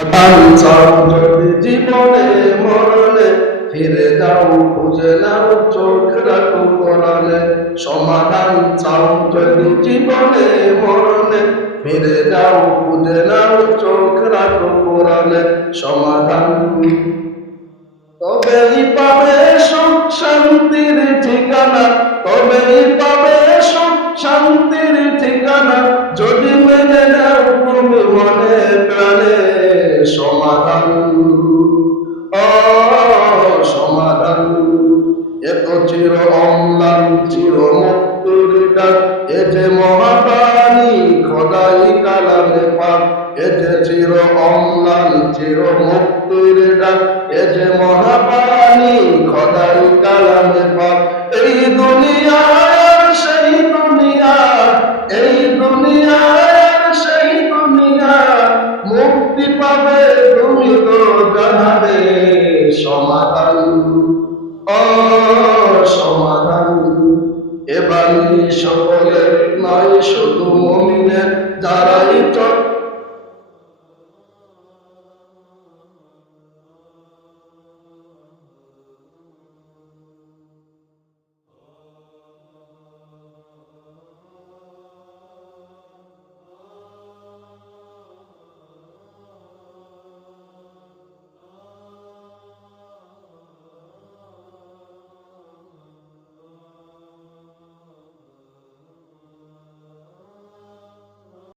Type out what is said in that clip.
চাও যদি জীবনে মরণে ফিরে যাও খুঁজে নাও চোখ রাখো কোরআনে। সমাধান চাও যদি জীবনে মরণে ফিরে যাও খুঁজে নাও চোখ রাখো কোরআনে। সমাধান তবেই পাবে সুখ শান্তির ঠিকানা, তবেই পাবে সুখ শান্তির ঠিকানা, যদি মেনে নাও তুমি মনে প্রাণে। সমাধান ও সমাধান এত চির অম্লান চির মুক্তির ডাক, এ যে মহাপ্রাণী খোদাই কালামে পাক। এ যে চির অম্লান চির মুক্তির ডাক, এ যে মহাপ্রাণী খোদাই কালামে পাক। এই দুনিয়ার সেই দুনিয়া, এই দুনিয়ার সেই দুনিয়া, মুক্তি পাবে তুমি তো জানাবে। সমাধান ও সমাধান এবারই সকলের নয় শুধু মুমিনের, যারা